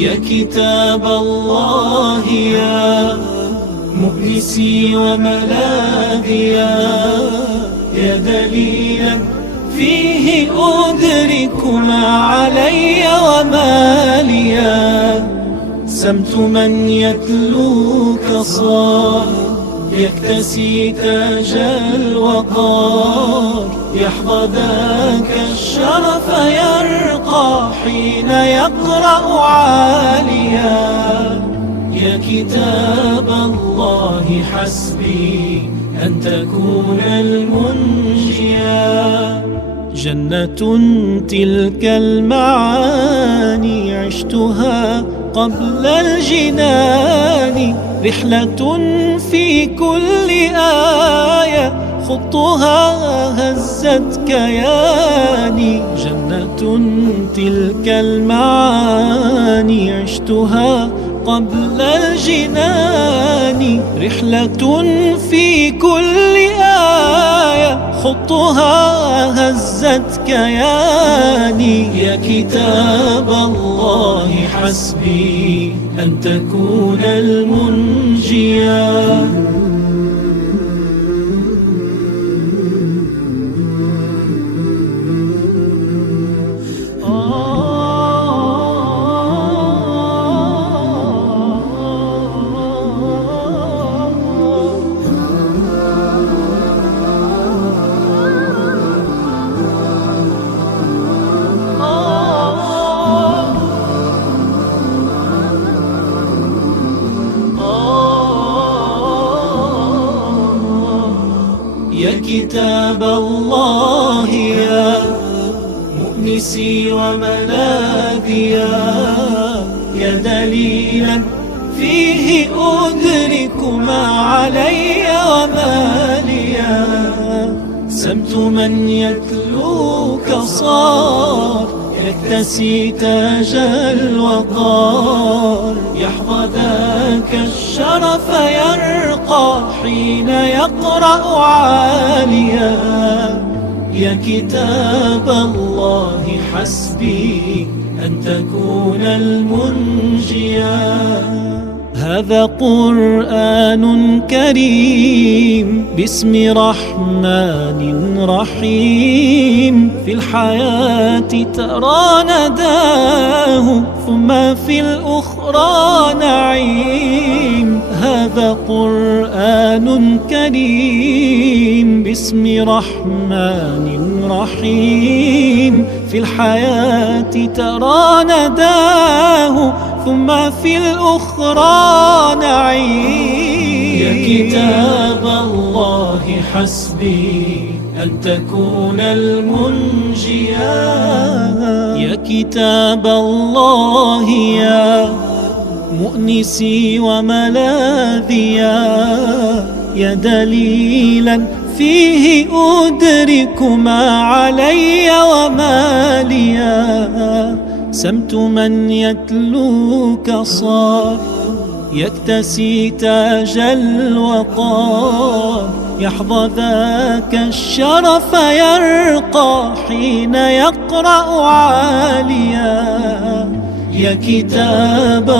يا كتاب الله يا مؤنسي وملاذي يا دليلا فيه أدرك ما علي وما لي. سمت من يتلوك صار يكتسي تاج الوقار، يحظى ذاك الشرف يرقى حين يقرأ عاليا. يا كتاب الله حسبي أن تكون المنجيا. جنة تلك المعاني عشتها قبل الجنان، رحلة في كل آية خطها هزت كياني. جنة تلك المعاني عشتها قبل الجنان، رحلة في كل آية خطها هزت كياني. يا كتاب الله حسبي أن تكون المنجيا. يا كتاب الله يا مؤنسي وملاذي يا دليلا فيه أدرك ما علي وما لي. سمت من يتلوك صار يكتسي تاج الوقار، يحظى ذاك الشرف يرقى حين يقرأ عاليا. يا كتاب الله حسبي أن تكون المنجيا. هذا قرآن كريم باسم رحمن رحيم، في الحياة ترى نداه ثم في الأخرى نعيم. هذا قرآن كريم باسم رحمن رحيم، في الحياة ترى نداه ثم في الأخرى نعيم. يا كتاب الله حسبي أن تكون المنجيا. يا كتاب الله يا مؤنسي وملاذي يا دليلا فيه أدرك ما علي وما لي. سمت من يتلوك صار يكتسي تاج الوقار، يحظى ذاك الشرف يرقى حين يقرأ عاليا. يا كتاب